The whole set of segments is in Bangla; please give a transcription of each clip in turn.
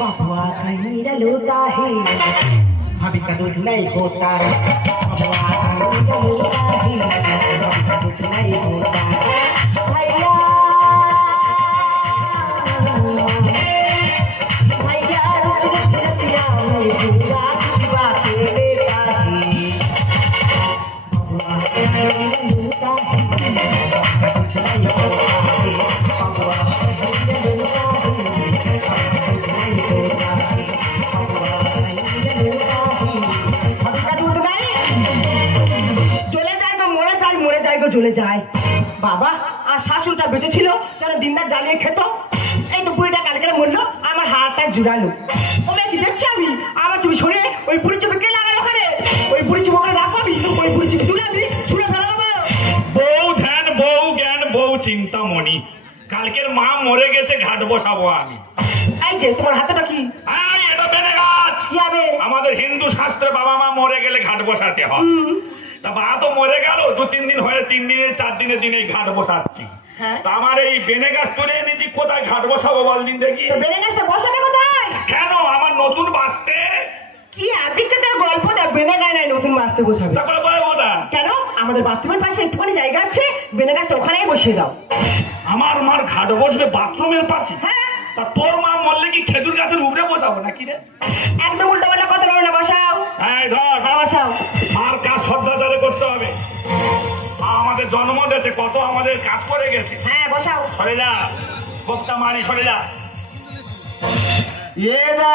bahwa kanida luta hai habi kadu nai hota bahwa kanida luta hai habi kadu nai hota hai মরে যায়। চলে যায় বাবা আর শাশুড়টা বেঁচে ছিল যেন দিনদার জ্বালিয়ে খেত। এই তো বুড়িটা কালকে মরলো আমার হাতটা জুড়ালো। ও কি দেখছি আমি? আমার তুমি সরে ওই বুড়ি চোখে কে লাগালো ওখানে? ওই বুড়ি চোখ ওখানে রাখাবি ওই বুড়ি চোখে তুলাবি ছুড়ে ফেলা দেবো। বউ ধ্যান বউ জ্ঞান বউ চিন্তামণি। কালকের মা মরে গেছে ঘাট বসাবো আমি। এই যে তোমার হাতেটা কি? আয়, এটা বেড়ে গাছ। আমাদের হিন্দু শাস্ত্রে বাবা মা মরে গেলে ঘাট বসাতে হয়। তা বা তো মরে গেল দু তিন দিন হয়ে তিন দিনে চার দিনে দিনে ঘাট বসাচ্ছি। হ্যাঁ। আমার এই বেনে গাছ তুলে এনেছি কোথায় ঘাট বসাবো বল দিন দেখি। তো গাছটা বসাবে কোথায়? কেন? আমার নতুন বাঁচতে? কি আদিকে তার গল্প? বেনে গায় নাই নতুন বাঁচতে বসাবে। তারপরে না কেন? আমাদের বাথরুমের পাশে একটুখানি জায়গা আছে বেনে গাছটা ওখানেই বসিয়ে দাও। আমার মার ঘাট বসবে বাথরুমের পাশে? হ্যাঁ। তা তোর মা মরলে কি খেজুর গাছের উপরে বসাবো নাকি রে? একদম উল্টো পাল্টা কথা বলবে না বসাও। এই ধর হ্যাঁ বসাও। মার কাজ শ্রদ্ধাচারে করতে হবে। মা আমাদের জন্ম দিয়েছে কত আমাদের কাজ করে গেছে। হ্যাঁ বসাও। সরে যা বক্তা মারি সরে যা এ না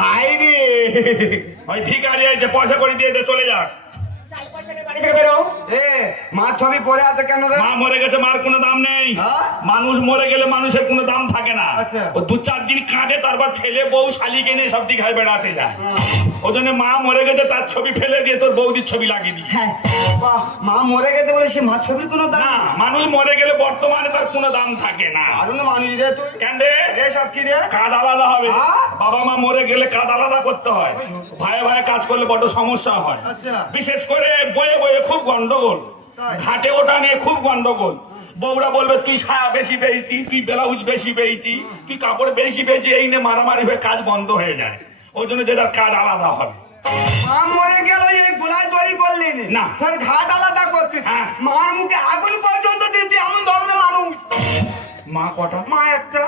ভাই রে ওই আছে পয়সা করে দিয়ে দে চলে যা চাল পয়সা নিয়ে বাড়ি থেকে বেরো। এ মার ছবি পড়ে আছে কেন রে? মা মরে গেছে মার কোনো দাম নেই। হ্যাঁ? মানুষ মরে গেলে মানুষের কোনো দাম থাকে না। আচ্ছা। ও দু চার দিন কাঁদে তারপর ছেলে বউ শালিকে নিয়ে সব দিঘায় বেড়াতে যায়। ওই জন্য মা মরে গেছে তার ছবি ফেলে দিয়ে তোর বৌদির ছবি লাগিয়ে দিই হ্যাঁ। মা মরে গেছে বলে সে মার ছবির কোনো দাম না মানুষ মরে গেলে বর্তমানে তার কোনো দাম থাকে না। আরও মানুষ রে তুই। কেন রে? রে সব কি রে কাজ আলাদা হবে। হ্যাঁ? বাবা মা মরে গেলে কাজ আলাদা করতে হয়। ভাইয়ে ভাইয়ে কাজ করলে বড় সমস্যা হয়। আচ্ছা। বিশেষ করে বয়ে বয়ে খুব গন্ডগোল। ঘাটে ওটা নিয়ে খুব গন্ডগোল। বউরা বলবে তুই সায়া বেশি পেয়েছি? তুই ব্লাউজ বেশি পেয়েছি? তুই কাপড় বেশি পেয়েছি? এই নিয়ে মারামারি হয়ে কাজ বন্ধ হয়ে যায়। ওই জন্য যেটা কাজ আলাদা হবে। মা মরে গেল এই গোলায় তৈরি করলি না। ফের ঘাট আলাদা করছিস হ্যাঁ। মার মুখে আগুন পর্যন্ত দিচ্ছি এমন ধরনের মানুষ। মা কটা? মা একটা।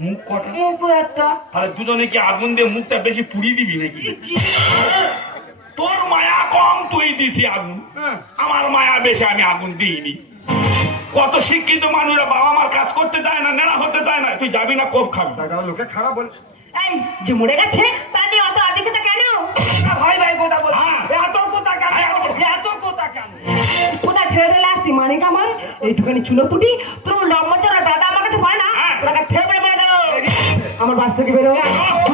মুখ কটা? মুখ একটা। তাহলে দুজনে কি আগুন দিয়ে মুখটা বেশি পুড়িয়ে দিবি নাকি? তোর মায়া কম তুই দিছি আগুন। হ্যাঁ। আমার মায়া বেশি আমি আগুন দিইনি। কত শিক্ষিত মানুষরা বাবা মার কাজ করতে দেয় না নেড়া হতে দেয় না তুই যাবি না কোপ খাবি। দাদা লোকে খারাপ বল। এই যে মরে গেছে তা নিয়ে অত আদিকে কেন? ভাই ভাই কথা বল। হ্যাঁ। এত কথা কেন? এত কথা কেন? কোথায় ঠেলে ঠেলে আসছি মানে কি আমার? এইটুখানি চুলো পুটি তোর লম্বা চড়া দাদা আমার কাছে পায় না? হ্যাঁ। তোরা ঠেলে পড়ে মেরে দেবো। আমার বাস থেকে বেরো।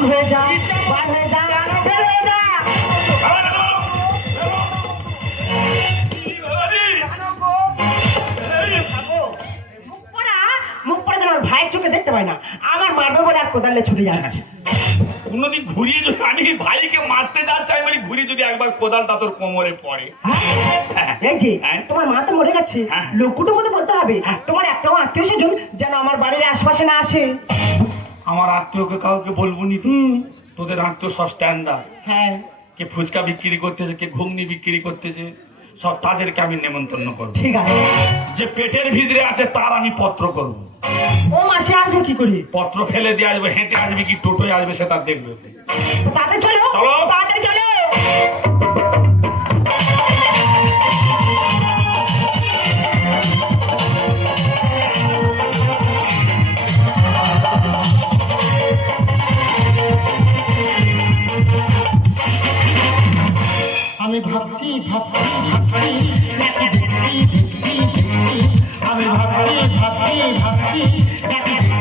হয়ে যা বার হয়ে যা। না। আমার মারবে বলে আর কোদালে ছুটে যাচ্ছে। ঘুরিয়ে আমি ভাইকে মারতে যাচ্ছি আমি বলি ঘুরি যদি একবার কোদালটা তোর কোমরে পড়ে। হ্যাঁ? এই যে। তোমার মা তো মরে গেছে। হ্যাঁ। বলতে হবে। তোমার একটাও আত্মীয় স্বজন যেন আমার বাড়ির আশপাশে না আসে। আমার আত্মীয়কে কাউকে বলব নি তোদের আত্মীয় সব স্ট্যান্ডার্ড হ্যাঁ। কে ফুচকা বিক্রি করতেছে কে ঘুগনি বিক্রি করতেছে সব তাদেরকে আমি নেমন্তন্ন করব। ঠিক আছে। যে পেটের ভিতরে আছে তার আমি পত্র করব। ও মাসে আসবে কি করে? পত্র ফেলে দিয়ে আসবে হেঁটে আসবে কি টোটোয় আসবে সেটা দেখবে। তাতে চলো চলো। তাতে চলো। আমি ভাবছি ভাবছি ভাবছি দেখছি দেখছি আমি ভাবছি ভাবছি ভাবছি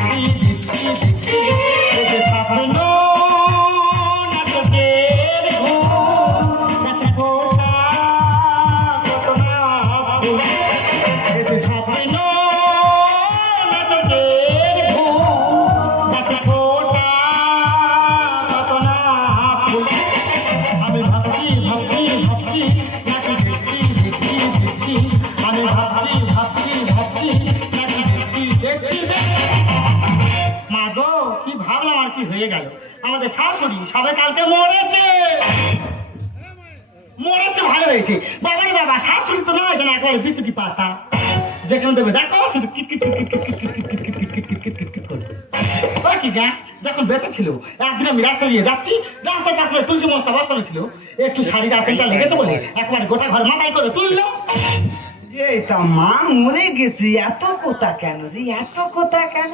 সবে কালকে মরেছে মরেছে ভালো হয়েছে বাবারে বাবা শাশুড়ি তো নয় যেন একবারে বিচুটি পাতা যেখানে দেবে দেখো কি গা যখন বেঁচে ছিল একদিন আমি রাস্তা দিয়ে যাচ্ছি রাস্তার পাশে তুলসী মশলা বসানো ছিল একটু শাড়ির আঁচলটা লেগেছে বলে একবারে গোটা ঘর মাথায় করে তুললো এই তা মা মরে গেছে এত কথা কেন রে? এত কথা কেন?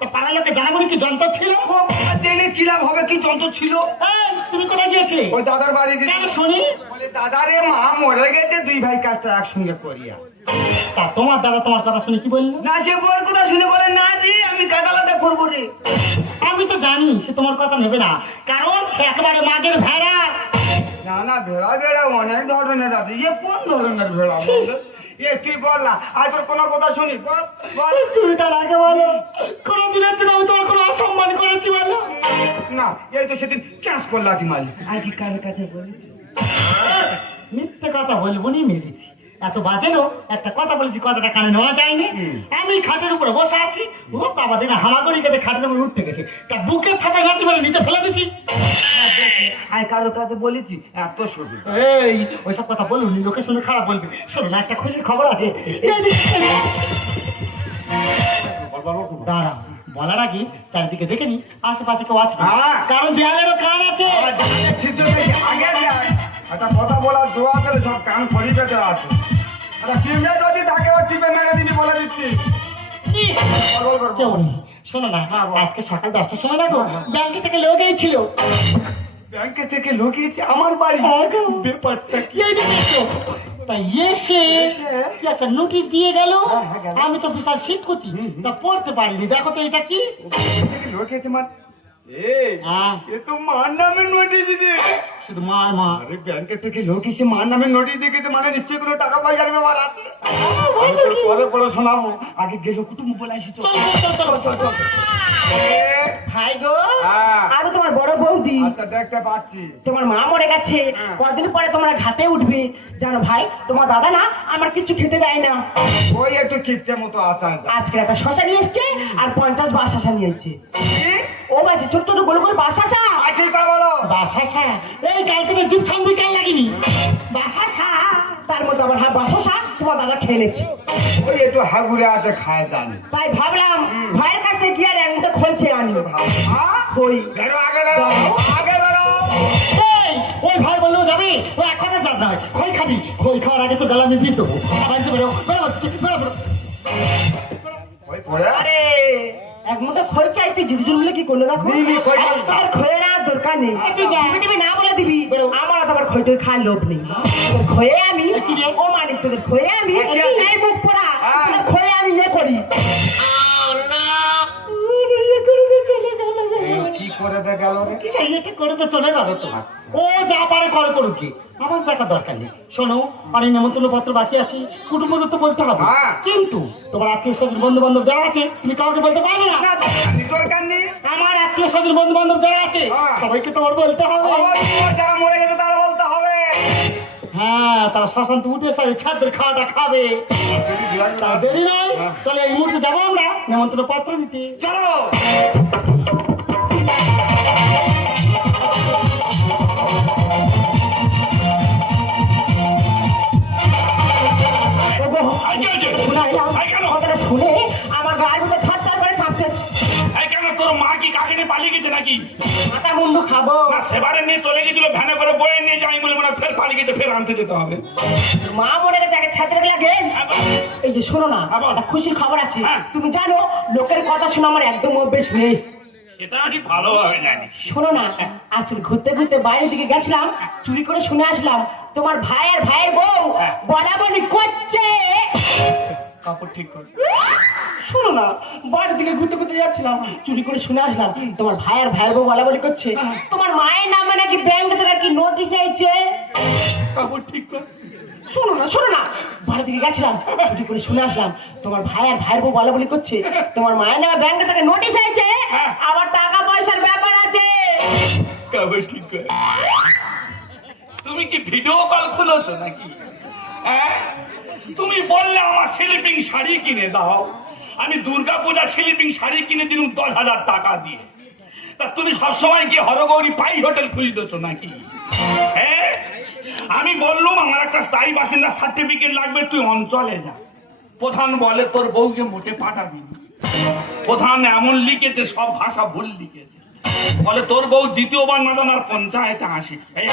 তা পাড়ার লোকে জানাব কি যন্ত্র ছিল? ও বাবা জেনে কি লাভ হবে? কি যন্ত্র ছিল? এই, তুমি কোথায় গিয়েছিলে? ওই দাদার বাড়ি কেন শুনি? বলে দাদারে মা মরে গেছে দুই ভাই কাজটা একসঙ্গে করিয়া। তা তোমার দাদা তোমার কথা শুনে কি বলল? না সে বউর কথা শুনে বলে না জি আমি কাজ আলাদা করব রে। আমি তো জানি সে তোমার কথা নেবে না। কারণ সে একেবারে মাগের ভেড়া। না না ভেড়া ভেড়া অনেক ধরনের আছে। এ কোন ধরনের ভেড়া এ তোর কোনো কথা শুনি। তুমি তার আগে বলো। কোনোদিনের জন্য আমি তোমার কোনো অসম্মান করেছি বলো। না এই তো সেদিন ক্যাশ করলাম মাল আজ কার কাছে বলি মিথ্যে কথা বলব নি মেরেছি এত বাজেরও একটা কথা বলেছি কথাটা কানে নেওয়া যায়নি। আমি খাটের উপরে বসে আছি। ও বাবা দিনে হামাগুড়ি কেটে খাটের উপরে উঠতে গেছে। তা বুকের ছাতায় নাতি বলে নিচে ফেলে আমি কারোর কাছে বলেছি এত সুবিধা এই ওইসব কথা বলুন লোকে শুনে খারাপ বলবে। শোনো না একটা খুশির খবর আছে। দাঁড়া বলার আগে চারিদিকে দেখে নি আশেপাশে কেউ আছে হ্যাঁ। কারণ দেয়ালেরও কান আছে। একটা কথা বলার দোয়া করে সব কান আছে। যদি থাকে ও টিপে মেরে দিবি বলে দিচ্ছি। বল, বল, বল, কেউ নেই। শোনো না হ্যাঁ, আজকে সকাল দশটার সময় না গো? ব্যাংকে থেকে লোক ছিল। ব্যাংকে থেকে লুকিয়েছে আমার বাড়ি? ব্যাপারটা কি? তা এসে? একটা নোটিশ দিয়ে গেল হ্যাঁ, হ্যাঁ, আমি তো বিশাল শিক্ষক তা পড়তে পারিনি। দেখো তো এটা কি? লুকিয়েছে মানে এই হ্যাঁ এ তো মার নামে নোটিশ দিদি শুধু মার মা আরে ব্যাংকে থেকে লোক এসে মার নামে নোটিশ দেখেছে মানে নিশ্চয়ই কোনো টাকা পয়সার ব্যাপার আছে পরে পরে শোনাবো আগে গেলো কুটুম বলে আসি চল ভাই গো। হ্যাঁ। আমি তোমার বড় বৌদি। আচ্ছা দেখতে পাচ্ছি। তোমার মা মরে গেছে। হ্যাঁ। কদিন পরে তোমরা ঘাটে উঠবে। জানো ভাই তোমার দাদা না আমার কিছু খেতে দেয় না। ওই একটু কিচ্ছে মতো আছে আজকে একটা শশা নিয়ে এসছে আর পঞ্চাশ বাসাসা নিয়ে এসছে। ও বাজে ছোট ছোট গোল গোল বাসাসা আছে তা বলো? বাসাসা এই গাল থেকে জিপ ছাম্বি কেন লাগেনি বাসাসা তার মধ্যে আবার হ্যাঁ বাসাসা তোমার দাদা খেয়ে নিচ্ছে ওই একটু হাগুরে আছে খায় জানি। তাই ভাবলাম ভাইয়ের কাছ থেকে গিয়ে আর একটা হয়েছে আমি হই। আগে ওই ভাই বলল যাবি? ও এখনও যা নয় খই খাবি। খই খাওয়ার আগে তো গলা মিপিস দেবো। বাড়িতে বেরো আরে এক মুঠো খই চাই তুই জুড়জুর মিলে কি করল দেখো? তার খয়ের আর দরকার নেই। হ্যাঁ, তুই যাবি দিবি না বলে দিবি। আমার আবার খই তুই খাওয়ার লোভ নেই। খয়ে আমি ও মালিক তোদের খয়ে আমি মুখ পড়া খয়ে আমি ইয়ে করি। করে দে গেল রে। কি করে তো চলে গেল তো ও যা পারে করে করুক কি আমার দেখা দরকার নেই। শোনো নেমন্তন্ন পত্র বাকি আছে। কুটুম্ব তো বলতে হবে। হ্যাঁ। কিন্তু তোমার আত্মীয় স্বজন বন্ধু বান্ধব যারা আছে তুমি কাউকে বলতে পারবে না। না দরকার নেই। আমার আত্মীয় স্বজন বন্ধু বান্ধব যারা আছে হ্যাঁ। সবাইকে তোমার বলতে হবে। যারা মরে গেছে তারা বলতে হবে। হ্যাঁ তারা শ্মশান্ত উঠে এসে ছাদের খাওয়াটা খাবে। তা দেরি নয়। চলে এই মুহূর্তে যাব আমরা। নেমন্তন্ন পত্র দিতে। চলো। মা কি কাকে নিয়ে পালিয়ে গেছে নাকি? মাথা মুন্ডু খাব। না সেবারে নিয়ে চলে গেছিল ভ্যানে করে বয়ে নিয়ে যাই বলে মনে ফের পালিয়ে গেছে ফের আনতে যেতে হবে। মা মরে গেছে আগে ছাত্র লাগে এই যে শোনো না একটা খুশির খবর আছে। হ্যাঁ। তুমি জানো লোকের কথা শোনা আমার একদম অভ্যেস নেই। সেটা আমি ভালোভাবে জানি। শোনো না আজকে ঘুরতে ঘুরতে বাইরের দিকে গেছিলাম চুরি করে শুনে আসলাম তোমার ভাই আর ভাইয়ের বউ হ্যাঁ। বলা বলি করছে। কাপড় ঠিক করে। শোনো না বাড়ির দিকে ঘুরতে ঘুরতে যাচ্ছিলাম চুরি করে শুনে আসলাম তোমার ভাইয়ের ভাই বউ বলা বলি করছে। তোমার মায়ের নামে নাকি ব্যাংক থেকে কি নোটিশ আইছে কাপড় ঠিক করে। শোনো না শোনো না বাড়ির দিকে গেছিলাম চুরি করে শুনে আসলাম তোমার ভাই আর ভাইয়ের বউ বলা বলি করছে তোমার মায়ের নামে ব্যাংক থেকে নোটিশ আইছে হ্যাঁ। আবার টাকা পয়সার ব্যাপার আছে। কাপড় ঠিক করে। তুমি কি ভিডিও কল খুলেছো নাকি? হ্যাঁ? তুমি বললে আমার স্লিপিং শাড়ি কিনে দাও। আমি দুর্গা পূজা স্লিপিং শাড়ি কিনে দিলাম দশ হাজার টাকা দিয়ে। তা তুমি সবসময় কি হরগৌরী পাই হোটেল খুঁজতেছ নাকি? হ্যাঁ আমি বললুম আমার একটা স্থায়ী বাসিন্দা সার্টিফিকেট লাগবে তুই অঞ্চলে যা। প্রধান বলে তোর বউকে মোটে পাঠাবি না। প্রধান এমন লিখেছে সব ভাষা ভুল লিখেছে। বলে তোর বউ দ্বিতীয়বার না আর পঞ্চায়েতে আসে। এই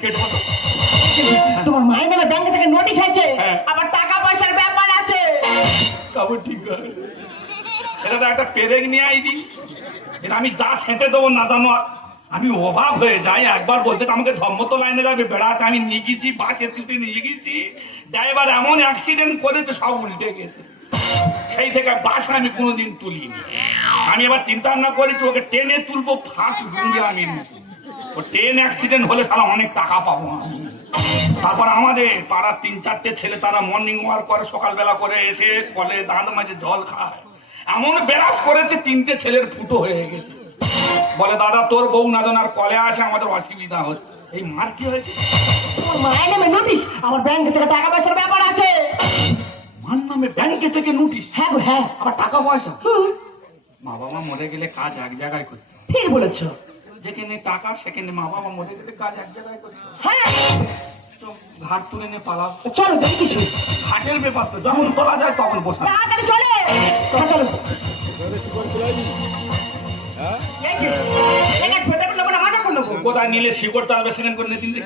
কেটে। তোমার মায়ের ব্যাংক থেকে নোটিশ আছে হ্যাঁ। আবার টাকা পয়সার ব্যাপার আছে। তারপর ঠিক এটা তো একটা পেরেক নিয়ে আইদি এটা আমি যা সেঁটে দেবো না জানো, আমি অভাব হয়ে যাই। একবার বলতে আমাকে ধর্মত লাইনে যাবে, বেড়াতে আমি নিয়ে গেছি, বাসে তুলে নিয়ে গেছি। ড্রাইভার এমন অ্যাক্সিডেন্ট করেছে, সব উল্টে গেছে। সেই থেকে বাস আমি কোনোদিন তুলিনি। আমি এবার চিন্তা ভাবনা করেছি, ওকে ট্রেনে তুলবো ফার্স্ট ঘুরে আমি। ও ট্রেন অ্যাক্সিডেন্ট হলে সারা অনেক টাকা পাবো আমি। তারপর আমাদের পাড়ার তিন চারটে ছেলে তারা মর্নিং ওয়াক করে সকালবেলা করে এসে কলে দাঁত মাঝে জল খায়। এমন বেরাস করেছে তিনটে ছেলের ফুটো হয়ে গেছে। বলে দাদা তোর বউ না জানার কলে আসে আমাদের অসুবিধা হচ্ছে। এই মার কি হয়েছে? মায়ের নামে নোটিশ আমার ব্যাংক থেকে টাকা পয়সার ব্যাপার আছে। মার নামে ব্যাংকে থেকে নোটিশ হ্যাঁ গো হ্যাঁ। আবার টাকা পয়সা? মা বাবা মরে গেলে কাজ এক জায়গায় করতে। ঠিক বলেছ। যেখানে টাকা সেখানে মা বাবা মরে গেলে কাজ এক জায়গায় করতে হয়। তো ঘাট তুলে নিয়ে পালাও। চলো দেখি কিছু ঘাটের ব্যাপার তো যখন তোলা যায় তখন বসে তাড়াতাড়ি চলে। হ্যাঁ, চলো। কোথায় নিলে শিকড় চালবে সেখানে করে নিয়ে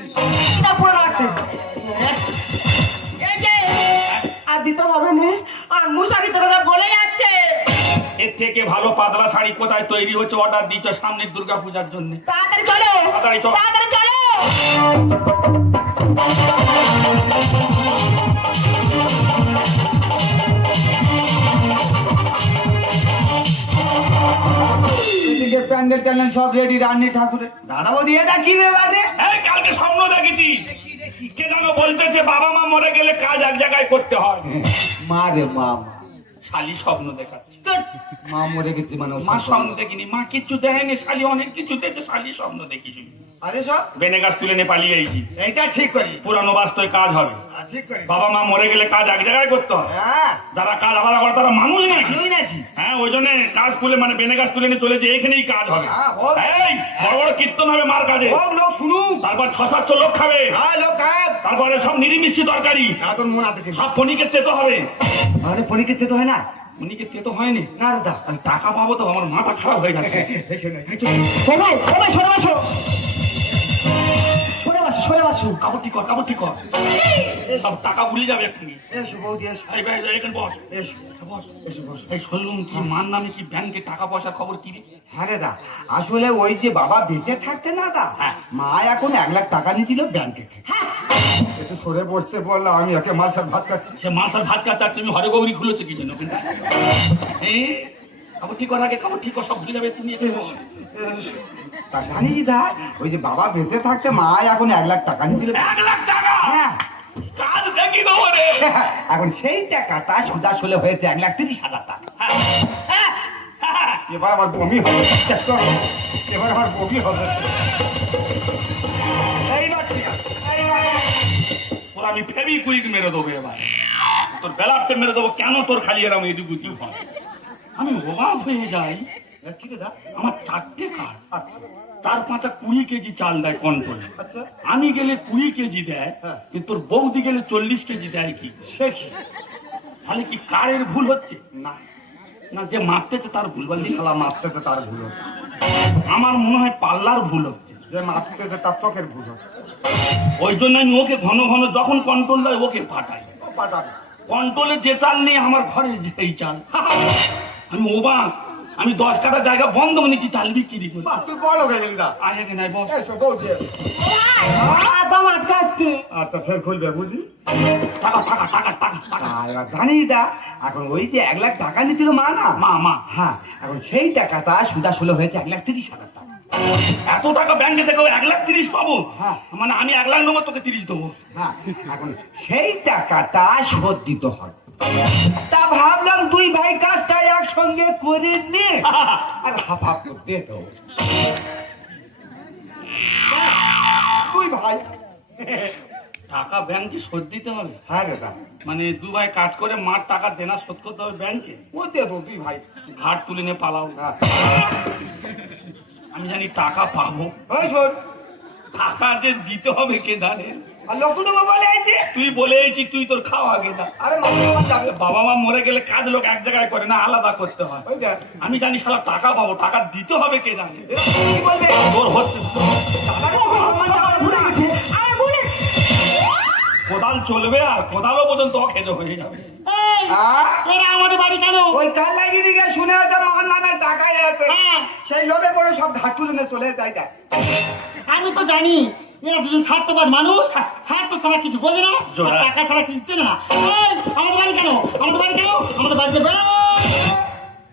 আর দিতে হবে না। আর মুসারি তোরা বলে যাচ্ছে। এর থেকে ভালো পাতলা শাড়ি কোথায় তৈরি হচ্ছে? অর্ডার দিচ্ছ সামনে দুর্গা পূজার জন্য। তাড়াতাড়ি চলো! তাড়াতাড়ি চলো। তাড়াতাড়ি চলো! প্যান্ডেল ট্যান্ডেল সব রেডি রান্নি ঠাকুরের দাদা বৌদি এটা কি ব্যাপার রে? এই কালকে স্বপ্ন দেখেছি। কে যেন বলতেছে বাবা মা মরে গেলে কাজ এক জায়গায় করতে হয়। মা রে মা। শালি স্বপ্ন দেখাচ্ছে। মা মরে গেছে মানে মা স্বপ্ন দেখিনি। মা কিচ্ছু দেখেনি শালি অনেক কিছু দেখে শালি স্বপ্ন দেখিছি আরে সব? বেনে গাছ তুলে নিয়ে পালিয়ে আইছি এইটা ঠিক করি। পুরানো বাস্তবে কাজ হবে। ঠিক করি। বাবা মা মরে গেলে কাজ এক জায়গায় করতে হয় হ্যাঁ। যারা কাজ আলাদা করে তারা মানুষ নাকি? হ্যাঁ ওই জন্য গাছ তুলে মানে বেনে গাছ তুলে নিয়ে চলেছে এখানেই কাজ হবে। হ্যাঁ, বড় বড় কীর্তন হবে মার কাজে লোক শুনুক। তারপর ছ সাতশো লোক খাবে। হ্যাঁ তারপরে সব নিরিমিষ্টি তরকারি। সব ফনিকে তেতো হবে। আরে পরীক্ষা তো হয় না? ফনিকে তেতো হয়নি না দাদা আমি টাকা পাবো তো আমার মাথা খারাপ হয়ে যাচ্ছে সবাই সবাই সরে বসো সরে বসো কাপড় ঠিক কর কাপড় ঠিক কর সব টাকা ভুলে যাবে এক্ষুনি। এসো বৌদি এসো। এই ভাই এখানে বস। এসো। বস। এসে বস। এই শুনলুম কি মার নামে কি ব্যাংকে টাকা পয়সার খবর কি রে? হ্যাঁ দা আসলে ওই যে বাবা বেঁচে থাকতে না দা হ্যাঁ। মা এখন এক লাখ টাকা নিয়েছিল ব্যাংকে একটু সরে বসতে বললাম আমি ভাত খাচ্ছি। সে মাংসের ভাত কাটা তুমি হরে গৌরী খুলেছো কি জন্য? ঠিক কর আগে ঠিক কর সব ভুলে যাবে তুমি। তা জানিস দা ওই যে বাবা বেঁচে থাকতে মা এখন এক লাখ টাকা নিয়েছিল। এক লাখ টাকা? হ্যাঁ। কাজ দেখি খবরে এখন সেই টাকাটা সুদা আসলে হয়েছে এক লাখ তিরিশ হাজার টাকা। এবার আমার বমি হবে এবার আমার বমি হবে। আমি ফেবি কুইক মেরে দেবো এবার। তোর বেলাপটে মেরে দেবো কেন তোর খালি এরম এদিক উদিক হয়? আমি অবাক হয়ে যাই। আমার চারটে কার্ড আচ্ছা। চার পাঁচটা কুড়ি কেজি চাল দেয় কন্ট্রোল। আচ্ছা। আমি গেলে কুড়ি কেজি দেয় হ্যাঁ। কিন্তু তোর বৌদি গেলে চল্লিশ কেজি দেয় কি? তাহলে কি কারের ভুল হচ্ছে? না। না যে মাপতেছে তার ভুল বললি শালা মাপতে তো তার ভুল হচ্ছে। আমার মনে হয় পাল্লার ভুল হচ্ছে। যে মাপতে তো তার চোখের ভুল হচ্ছে। ওই জন্য আমি ওকে ঘন ঘন যখন কন্ট্রোল দেয় ওকে পাঠাই। পাঠাবে। কন্ট্রোলে যে চাল নেই আমার ঘরে এই চাল। আমি ওবাক আমি দশ কাটা জায়গা বন্ধ নিচ্ছি চাল বিক্রি করি তুই বলো আয় আচ্ছা ফের খুলবে বুঝলি? টাকা টাকা টাকা টাকা টাকা। আর দা এখন ওই যে এক লাখ টাকা নিয়েছিল মা না? মা মা। হ্যাঁ এখন সেই টাকাটা সুদা ষোলো হয়েছে এক লাখ তিরিশ হাজার টাকা। এত টাকা ব্যাংকে থেকে এক লাখ তিরিশ পাবো? হ্যাঁ। মানে আমি এক লাখ নেব তোকে তিরিশ দেবো। হ্যাঁ এখন সেই টাকাটা শোধ দিতে হবে। তা ভাবলাম দুই ভাই কাজটা একসঙ্গে করে নে। আর হাফ হাফ করে দে তো দুই ভাই। টাকা ব্যাংকে শোধ দিতে হবে? হ্যাঁ দাদা মানে দু ভাই কাজ করে মার টাকা দেনা শোধ করতে হবে ব্যাংকে ওতে তো তুই ভাই। ঘাট তুলে নিয়ে পালাও। হ্যাঁ। আমি জানি টাকা পাবো। টাকা যে দিতে হবে কে জানে আর লকুটু বলে আইছে তুই বলে তুই তোর খাওয়া আগে না আরে মামা যাবে বাবা মা মরে গেলে কাজ লোক এক জায়গায় করে না আলাদা করতে হয় আমি জানি সারা টাকা পাবো টাকা দিতে হবে কে জানে কি বলবে তোর হচ্ছে কোদাল চলবে আর কোদালও পর্যন্ত অখেজ হয়ে যাবে হ্যাঁ? আমাদের বাড়ি কেন ওই কাল লাগিয়ে দিকে শুনে আছে টাকাই আছে হ্যাঁ। সেই লোভে পড়ে সব ঘাট নিয়ে চলে যায় আমি তো জানি এরা দুজন স্বার্থবাদ মানুষ স্বার্থ ছাড়া কিছু বোঝে না টাকা ছাড়া কিছু চেনে না। আমাদের বাড়ি কেন? আমাদের বাড়ি কেন? আমাদের বাড়িতে বেরো।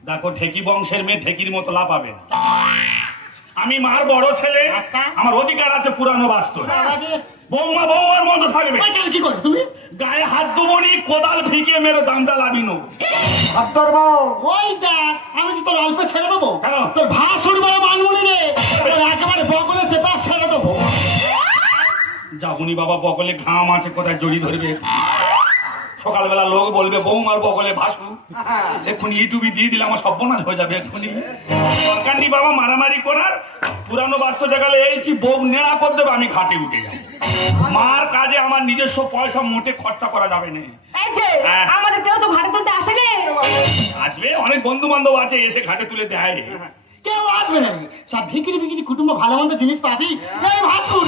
দেখো ঠেকি বংশের মেয়ে ঠেকির মতো লাপাবে আমি মার বড় ছেলে। আচ্ছা। আমার অধিকার আছে পুরানো বাস্তব বাবাজি, বৌমা বৌমার মতো থাকবে। কি করবে তুমি? গায়ে হাত দুবনি কোদাল ফিকে মেরে দামটা লাভি নেব সত্তর বাউ ওই দেখ আমি কি তোর অল্প ছেড়ে দেবো? কেন? তোর ভাসুর বড় মানমুনি রে। তোর একেবারে বগলে চেপা ছেড়ে দেবো। যাবনি বাবা বগলে ঘাম আছে কোথায় জড়ি ধরবে? সকালবেলা লোক বলবে বৌমার বগলে ভাসু এখন ইউটিউবে দিয়ে দিলে আমার সর্বনাশ হয়ে যাবে এখনই দরকার নেই বাবা মারামারি করার। পুরানো বাস্তব জায়গায় এইছি বউ নেড়া করে দেবে আমি ঘাটে উঠে যাব। মার কাজে আমার নিজস্ব পয়সা মোটে খরচা করা যাবে না। এই যে হ্যাঁ। আমাদের কেউ তো ঘাটে তুলতে আসেনি। আসবে অনেক বন্ধু বান্ধব আছে এসে ঘাটে তুলে দেয়। কেউ আসবে না সব ভিকিরি ভিকিরি কুটুম্ব ভালো মন্দ জিনিস পাবি? এই ভাসুর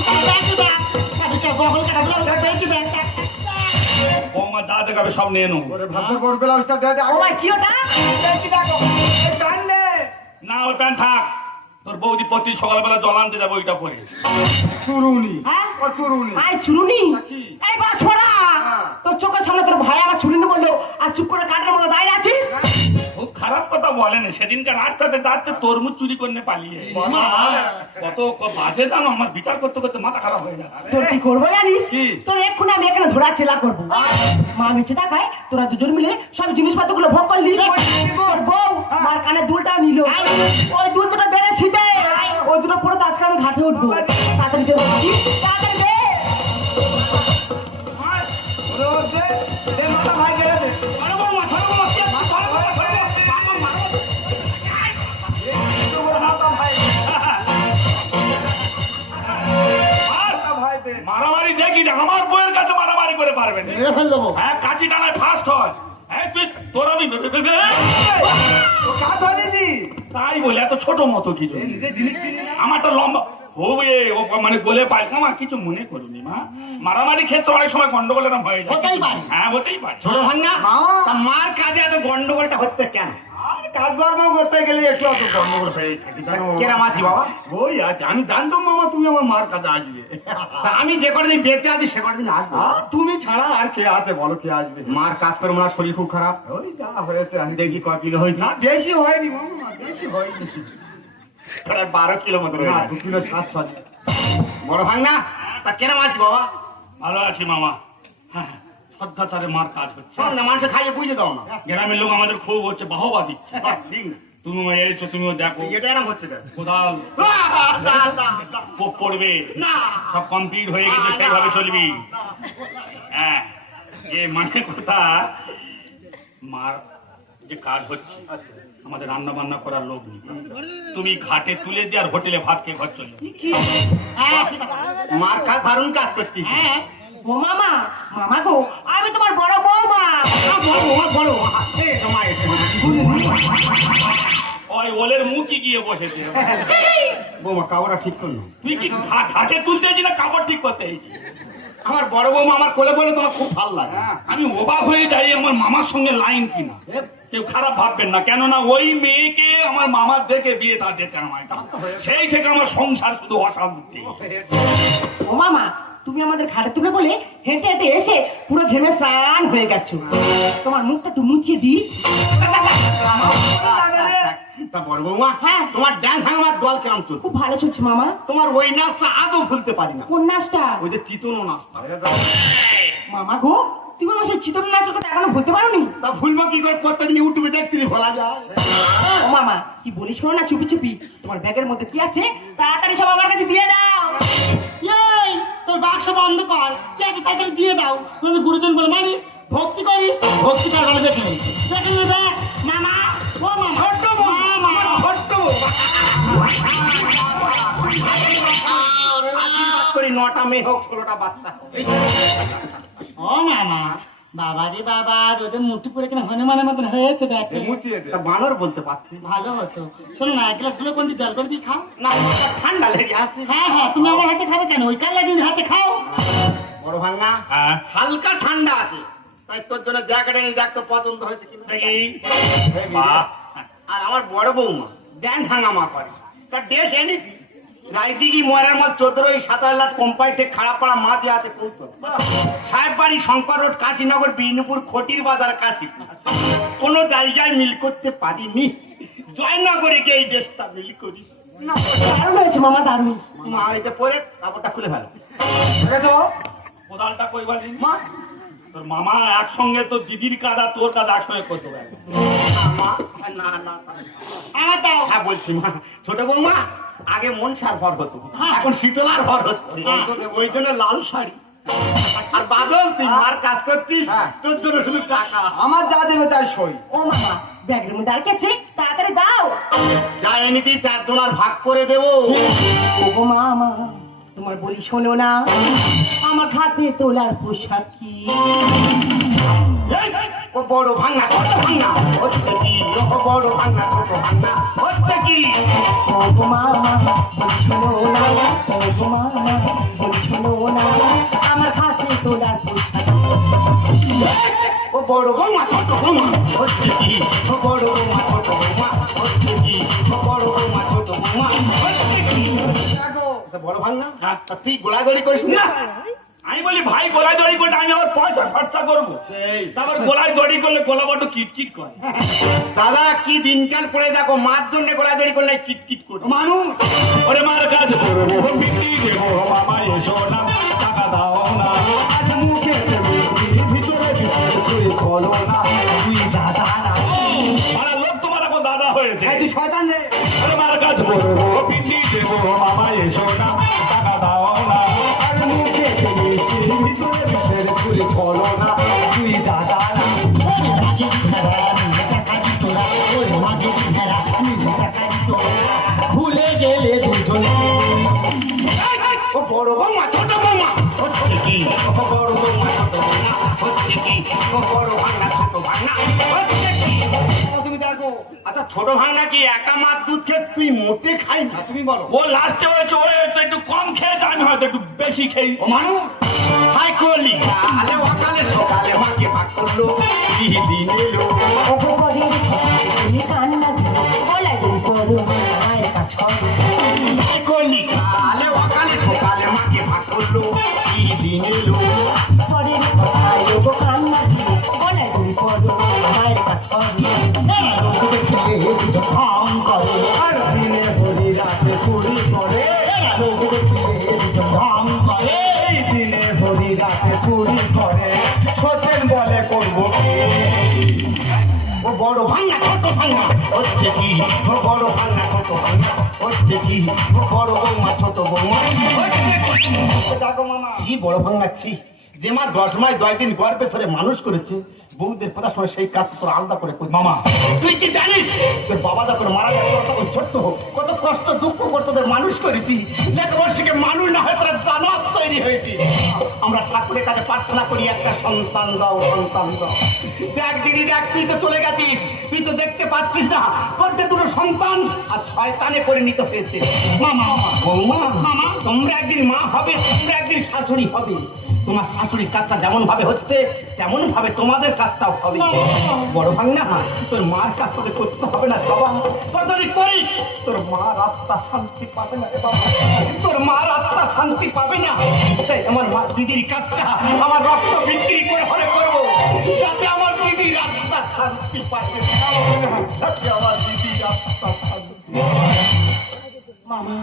বৌমা যা দেখাবে সব নিয়ে নেব। ওরে ভাবতে কোন ব্লাউজটা দে দে। ও ভাই কি ওটা? দেখি দেখো। এই দে। না প্যান্ট থাক। তোর বৌদি প্রতি সকালবেলা জল আনতে যাব ওইটা পরে। চুরুনি। হ্যাঁ? ও চুরুনি। আই চুরুনি। এই বা ছোড়া। হ্যাঁ। তোর চোখের সামনে তোর ভাই আমার চুরুনি বলল আর চুপ করে কাঠের মতো দাঁড়িয়ে আছিস? খুব খারাপ কথা বলেন। সেদিনকার রাস্তাতে যাচ্ছে তরমুজ চুরি করে পালিয়ে কত বাজে জানো আমার বিচার করতে করতে মাথা খারাপ হয়ে যায় তোর কি করব জানিস? তোর এক্ষুনি আমি এখানে ধরা চেলা করব। মা বেঁচে টাকায় তোরা দুজন মিলে সব জিনিসপত্রগুলো ভোগ করলি। বউ মার কানে দুলটা নিল। ওই দুল দুটো বেড়ে ছিটে। ওই দুটো পরে তো আজকে আমি ঘাটে উঠবো। তাড়াতাড়ি দে তাড়াতাড়ি দে। ওরে ও দে দে মাথা ভাই ফেল দেবো। হ্যাঁ কাঁচি টানায় ফার্স্ট হয়। হ্যাঁ তুই তোর আমি বলে এত ছোট মতো কি লম্বা ও মানে পাই আমার কিছু মনে করুনি মা। মারামারি ক্ষেত্রে অনেক সময় গন্ডগোল এরকম হয়ে যায়। হতেই পারে। হ্যাঁ হতেই পারে। ছোট ভাঙা মার কাজে এত গন্ডগোলটা হচ্ছে কেন? কাজকর্ম করতে গেলে একটু অত গন্ডগোল হয়ে থাকে জানো? কেরাম আছি বাবা? ওই আছে আমি জানতাম মামা তুমি আমার মার কাছে আসবে। আমি যে কদিন বেঁচে আছি সে কদিন আসব? তুমি ছাড়া আর কে আছে বলো কে আসবে? মার কাজ মনে শরীর খুব খারাপ। ওই যা হয়েছে আমি দেখি ক কিলো হয়েছে। না বেশি হয়নি মামা বেশি হয়নি। প্রায় বারো কিলো মতো না দু কিলো সাত সাত বড় ভাঙনা তা কেরাম আছি বাবা? ভালো আছি মামা। হ্যাঁ। শ্রদ্ধাচারে মার কাজ হচ্ছে। না মানুষের খাইয়ে বুঝে দাও না। গ্রামের লোক আমাদের খুব হচ্ছে বাহবা দিচ্ছে। তুমি এসছো তুমিও দেখো। এটা এরকম হচ্ছে কোদাল। পড়বে। সব কমপ্লিট হয়ে গেছে সেইভাবে চলবি। হ্যাঁ যে মানে কথা মার যে কাজ হচ্ছে আমাদের রান্না বান্না করার লোক নেই। তুমি ঘাটে তুলে দিয়ে আর হোটেলে ভাত খেয়ে ঘর চলে হ্যাঁ, মার কাজ দারুণ কাজ করছি হ্যাঁ। ও মামা মামা গো আমি তোমার বড় বৌমা। বলো এই তোমার ওই ওলের মুখই গিয়ে বসেছে? বৌমা কাউরা ঠিক করল তুই কি ঘা- ঘাটে তুলতে না কাপড় ঠিক করতে আমার বড় বৌমা আমার কোলে বলে তোমার খুব ভালো লাগে। আমি অবাক হয়ে যাই আমার মামার সঙ্গে লাইন কিনা। কেউ খারাপ ভাববেন না কেননা ওই মেয়েকে আমার মামার দেখে বিয়ে তা দিয়েছে আমায়। সেই থেকে আমার সংসার শুধু অশান্তি। ও মামা তুমি আমাদের ঘাটে তুলে বলে হেঁটে হেঁটে এসে পুরো ঘেমে স্নান হয়ে গেছো তোমার মুখটা একটু মুছিয়ে দিই। তা বড় বৌমা হ্যাঁ। তোমার ড্যান্স আমার দল কেমন চলছে? খুব ভালো চলছে মামা। তোমার ওই নাচটা আদৌ ভুলতে পারি না। কোন নাচটা? ওই যে চিতনো নাচটা। মামা গো তুমি আমার সেই চিতন নাচের কথা এখনও বলতে পারোনি? তা ভুলবো কি করে? প্রত্যেকদিন ইউটিউবে দেখতে ভোলা যায়। ও মামা কি বলি শোনো না চুপি চুপি। তোমার ব্যাগের মধ্যে কি আছে? তাড়াতাড়ি সব আমার কাছে দিয়ে দাও। তোর বাক্স বন্ধ কর। কি আছে তাদের দিয়ে দাও। তোমাদের গুরুজন বলে মানিস ভক্তি করিস? ভক্তি কর বলে দেখে নিই। দেখে মামা ও মামা হট্ট মামা করি নটা মেয়ে হোক ষোলোটা বাচ্চা হোক। ও মামা। বাবা রে বাবা রোদে মুঠি পড়ে কিনা হনুমানের মতন হয়েছে দেখে। বানর বলতে পারছি ভালো হতো। শোনো না এক গ্লাসগুলো কোনটি জল করে দিয়ে খাও? না ঠান্ডা লেগে আছে। হ্যাঁ হ্যাঁ তুমি আমার হাতে খাবে কেন? ওই দিন হাতে খাও। বড় ভাঙনা হ্যাঁ। হালকা ঠান্ডা আছে। তাই তোর জন্য জ্যাকেট এনে দেখ তো পছন্দ হয়েছে কিনা। আর আমার বড় বৌমা ড্যান্স হাঙ্গামা করে। তার ড্রেস এনেছি। রাইদিঘি ময়রার মাছ চোদ্দ ওই সাতাশ লাখ কোম্পানিতে খারাপ পড়া মাঝে আছে সাহেব বাড়ি শঙ্কর রোড কাশীনগর বিষ্ণুপুর খটির বাজার কাশীপুর। কোনো জায়গায় মিল করতে পারিনি। জয়নগরে গিয়ে এই ড্রেসটা মিল করি। দারুণ হয়েছে মামা দারুণ। মা এটা পরে কাপড়টা খুলে ফেলো। কোদালটা কইবার মা। তোর মামা একসঙ্গে তো দিদির আর তোর কাজ একসঙ্গে করতে পারে। মা না না না। আমার দাও। হ্যাঁ বলছি মা। ছোট বৌমা আগে মন সার ভর হতো। এখন শীতলার ভর হচ্ছে। ওই জন্য লাল শাড়ি। আর বাদল তুই মার কাজ করছিস হ্যাঁ। তোর জন্য শুধু টাকা। আমার যা দেবে তাই সই। ও মামা ব্যাগের মধ্যে আর গেছে তাড়াতাড়ি দাও। যা এমনিতে চার জনার ভাগ করে দেবো। ওগো মামা তোমার বলি শোনো না। আমার হাতে তোলার পোশাক কি? এই, ও বড় ভাঙা ছোট ভাঙা হচ্ছে কি? ও বড় ভাঙা ছোট ভাঙা হচ্ছে কি? ওগো মামা শোনো না ওগো মামা শোনো না আমার তোলার পোশাক ও বড় বৌমা ছোট বৌমা হচ্ছে কি? ও বড় বৌমা ছোট বৌমা হচ্ছে কি? ও বড় বৌমা ছোট বৌমা হচ্ছে কি? বড় ভাঙনা হ্যাঁ। তুই গোলাগড়ি করিস না? আমি বলি ভাই গোলায় দড়ি করলে আমি আবার পয়সা খরচা করব। সেই। তারপর গোলায় দড়ি করলে গোলা বড্ড কিটকিট করে। দাদা কি দিনকাল পড়ে দেখো মার জন্য গোলায় দড়ি করলে কিটকিট করে। মানুষ! ওরে মার কাজ করব বিক্রি দেবো মামা এসো না টাকা দাও না। আজ মুখে ভিতরে ভিতরে বলো না তুই দাদা না। লোক তোমার এখন দাদা হয়েছে। তুই শয়তান রে। ছোট ভাই নাকি একা মাছ দুধ খেয়ে তুই মোটে খাই না? তুমি বলো। ও লাস্টে হয়েছে ও একটু একটু কম খেয়েছে আমি হয়তো একটু বেশি খেয়ে ও মানুষ হাই করলি আলে ওখানে সকালে মাকে ভাগ করল কি দিন এলো দিন তুমি কান্না বলে করো পড়ো মায়ের কাজ ভাঙা হচ্ছে কি? বড় ভাঙা ছোট ভাঙা। হচ্ছে কি? বড় বৌমা ছোট বৌমা। দেখো মামা। কি বড় ভাঙাচ্ছি যে মা দশ মাস দশ দিন গর্বে ধরে মানুষ করেছে বউদের কথা শুনে সেই কাজ তোর আলাদা করে। মামা। তুই কি জানিস? তোর বাবা যখন মারা গেল তখন ছোট্ট হোক। কত কষ্ট দুঃখ করে তোদের মানুষ করেছি। মানুষ না হয়ে তোরা হয়েছি। আমরা ঠাকুরের কাছে প্রার্থনা করি একটা সন্তান দাও সন্তান দাও। দেখ দিদি দেখ তুই তো চলে গেছিস। তুই তো দেখতে পাচ্ছিস না মধ্যে দুটো সন্তান আর শয়তানে পরিণত হয়েছে। মামা বৌমা মামা তোমরা একদিন মা হবে তোমরা একদিন শাশুড়ি হবে। তোমার শাশুড়ির কাজটা যেমন ভাবে হচ্ছে তেমন ভাবে তোমাদের কাজটাও হবে। বড় ভাগ না, তোর মার কাজ তোকে করতে হবে না, বাবা। তোর যদি করিস, তোর মা আত্মা শান্তি পাবে না তোর মা আত্মা শান্তি পাবে না। তাই আমার মা দিদির কাজটা আমার রক্ত বিক্রি করে হলে করব। যাতে আমার দিদির আত্মা শান্তি পাবে যাতে আমার দিদির আত্মা শান্তি মামা,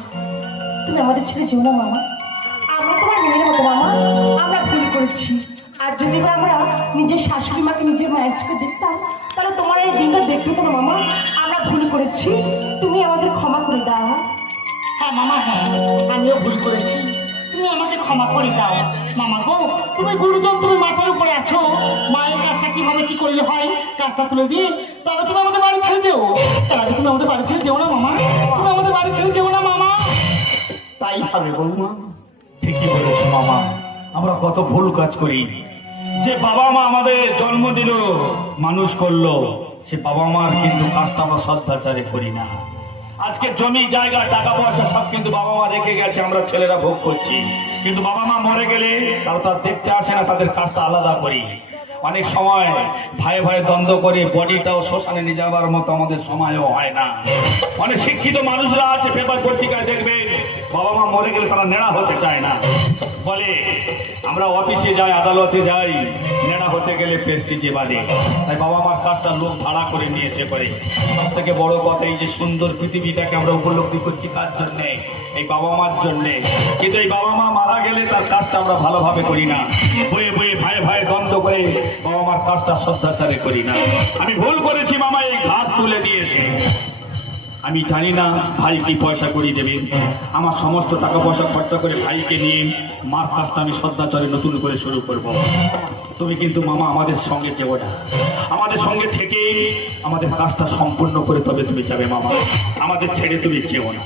তুমি আমাদের ছেড়ে যেও না, মামা। আমরা তোমার মেয়ের মতো মামা। আমরা ভুল করেছি। আর যদি বা আমরা নিজের শাশুড়ি মাকে নিজের মায়ের চোখে দেখতাম তাহলে তোমার এই দিনটা দেখতে না মামা? আমরা ভুল করেছি। তুমি আমাদের ক্ষমা করে দাও। হ্যাঁ মামা হ্যাঁ। আমিও ভুল করেছি। তুমি আমাকে ক্ষমা করে দাও। মামা গো তুমি গুরুজন তুমি মাথার উপরে আছো। মায়ের কাজটা কীভাবে কি করলে হয় কাজটা তুলে দিয়ে তবে তুমি আমাদের বাড়ি ছেড়ে যেও। তার আগে তুমি আমাদের বাড়ি ছেড়ে যেও না মামা। তুমি আমাদের বাড়ি ছেড়ে যেও না মামা। তাই হবে বৌমা। ঠিকই বলেছ, মামা। আমরা কত ভুল কাজ করি। যে বাবা মা আমাদের জন্ম দিল, মানুষ করল, সে বাবা মার কিন্তু কাজটা আমরা শ্রদ্ধাচারে করি না। আজকে জমি, জায়গা, টাকা পয়সা সব কিন্তু বাবা মা রেখে গেছে, আমরা ছেলেরা ভোগ করছি। কিন্তু বাবা মা মরে গেলে তারা তার দেখতে আসে না, তাদের কাজটা আলাদা করি। অনেক সময়, ভাই ভাই দ্বন্দ্ব করে বডিটাও শ্মশানে নিয়ে যাওয়ার মতো আমাদের সময়ও হয় না। অনেক শিক্ষিত মানুষরা আছে, পেপার পত্রিকায় দেখবে, বাবা মা মরে গেলে তারা নেড়া হতে চায় না। বলে, আমরা অফিসে যাই, আদালতে যাই, নেড়া হতে গেলে প্রেস্টিজে বাদে। তাই বাবা মার কাজটা লোক ভাড়া করে নিয়ে এসে করে সব থেকে বড় কথা এই যে সুন্দর পৃথিবীটাকে আমরা উপলব্ধি করছি তার জন্যে? এই বাবা মার জন্যে। কিন্তু এই বাবা মা মারা গেলে তার কাজটা আমরা ভালোভাবে করি না। বয়ে বয়ে ভাই ভাই দ্বন্দ্ব করে বাবা মার কাজটা শ্রদ্ধাচারে করি না। আমি ভুল করেছি মামা, এই ঘাট তুলে দিয়েছি। আমি জানি না ভাই কি পয়সা করি দেবে। আমার সমস্ত টাকা পয়সা খরচা করে ভাইকে নিয়ে মার কাজটা আমি শ্রদ্ধাচরে নতুন করে শুরু করব। তুমি কিন্তু মামা আমাদের সঙ্গে যেও না। আমাদের সঙ্গে থেকে আমাদের কাজটা সম্পূর্ণ করে তবে তুমি যাবে মামা। আমাদের ছেড়ে তুমি যেও না।